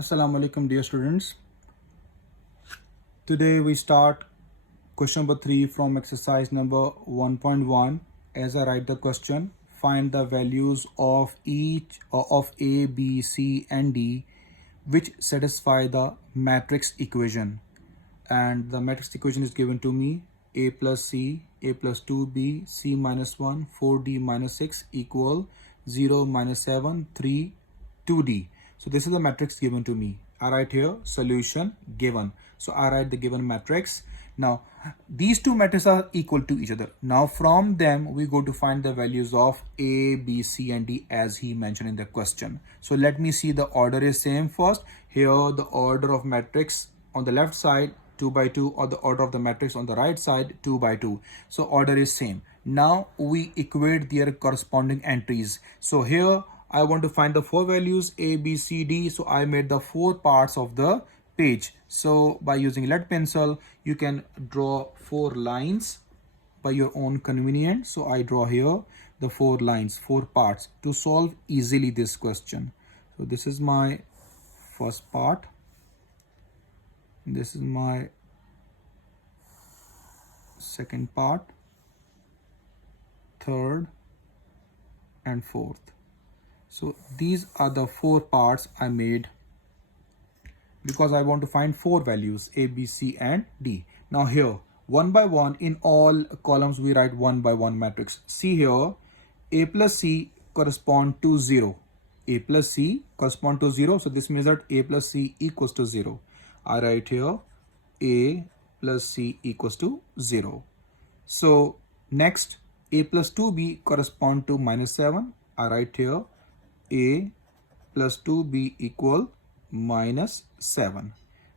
Assalamu alaikum, dear students. Today we start question number 3 from exercise number 1.1. As I write the question, find the values of each of A, B, C and D which satisfy the matrix equation. And the matrix equation is given to me: A plus C, A plus 2B, C minus 1, 4D minus 6 equal 0 minus 7, 3, 2D. So this is the matrix given to me. I write here solution given. So I write the given matrix. Now these two matrices are equal to each other. Now from them we go to find the values of A, B, C and D as he mentioned in the question. So let me see the order is same first. Here the order of matrix on the left side 2 by 2, or the order of the matrix on the right side 2 by 2. So order is same. Now we equate their corresponding entries. So here I want to find the four values A, B, C, D. So I made the four parts of the page. So by using lead pencil, you can draw four lines by your own convenience. So I draw here the four lines, four parts to solve easily this question. So this is my first part. This is my second part, third and fourth. So these are the four parts I made because I want to find four values A, B, C and D. Now here one by one in all columns we write one by one matrix. See here, A plus C correspond to 0. A plus C correspond to 0. So this means that A plus C equals to 0. I write here A plus C equals to 0. So next A plus 2B correspond to minus 7. I write here A plus 2B equal minus 7.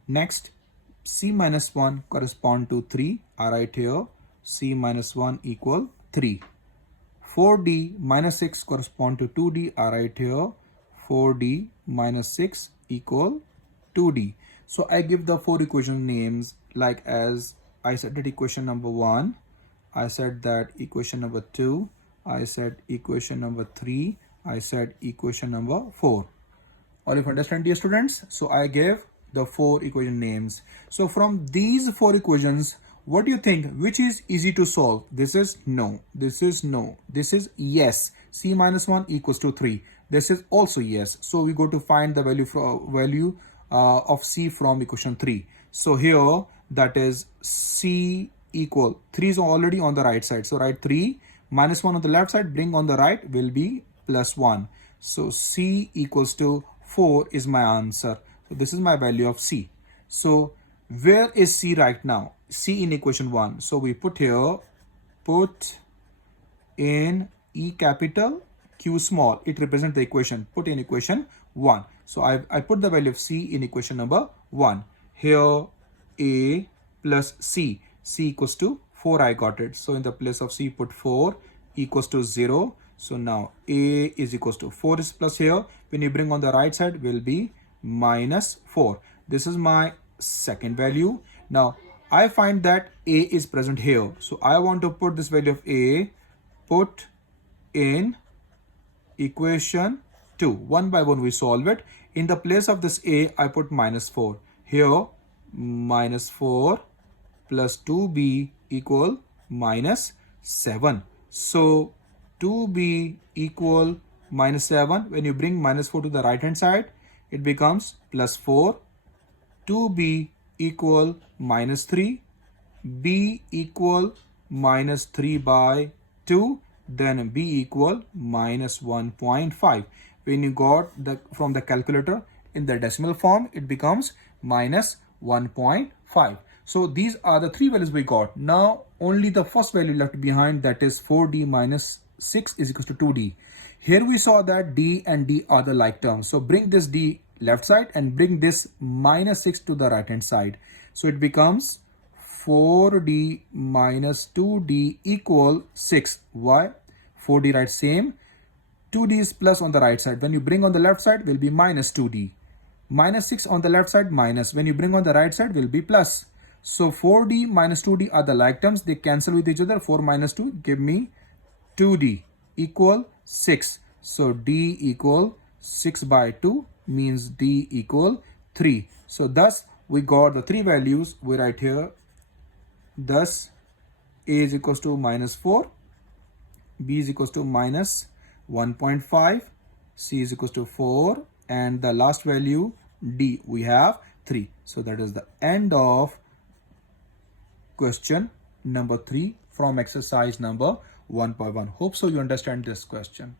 Next C minus 1 correspond to 3. I write here C minus 1 equal 3. 4D minus 6 correspond to 2D. I write here 4D minus 6 equal 2D. So I give the four equation names like as I said that equation number 1, I said that equation number 2, I said equation number 3, I said equation number 4. All of you understand, dear students? So I gave the four equation names. So from these four equations, what do you think? Which is easy to solve? This is no. This is no. This is yes. C minus 1 equals to 3. This is also yes. So we go to find the value of C from equation 3. So here that is C equal 3 is already on the right side. So write 3 minus 1 on the left side, bring on the right will be plus 1. So C equals to 4 is my answer. So this is my value of C. So where is C right now? C in equation 1. So we put here, put in E capital, Q small. It represents the equation. Put in equation 1. So I put the value of C in equation number 1. Here A plus C. C equals to 4. I got it. So in the place of C put 4 equals to 0. So now A is equals to 4 is plus here. When you bring on the right side will be minus 4. This is my second value. Now I find that A is present here. So I want to put this value of A, put in equation 2. One by one we solve it. In the place of this A, I put minus 4. Here minus 4 plus 2B equal minus 7. So 2B equal minus 7. When you bring minus 4 to the right hand side, it becomes plus 4. 2B equal minus 3. B equal minus 3 by 2. Then B equal minus 1.5. When you got from the calculator in the decimal form, it becomes minus 1.5. So these are the three values we got. Now only the first value left behind, that is 4D minus 6 is equals to 2D. Here we saw that D and D are the like terms. So bring this D left side and bring this minus 6 to the right hand side. So it becomes 4D minus 2D equal 6. Why? 4D right same. 2D is plus on the right side. When you bring on the left side will be minus 2D. Minus 6 on the left side minus. When you bring on the right side will be plus. So 4D minus 2D are the like terms. They cancel with each other. 4 minus 2 give me 2D equal 6. So D equal 6 by 2 means D equal 3. So thus we got the 3 values. We write here, thus A is equals to -4, B is equals to -1.5, C is equals to 4, and the last value D we have 3. So that is the end of question number 3 from exercise number 1.1. Hope so you understand this question.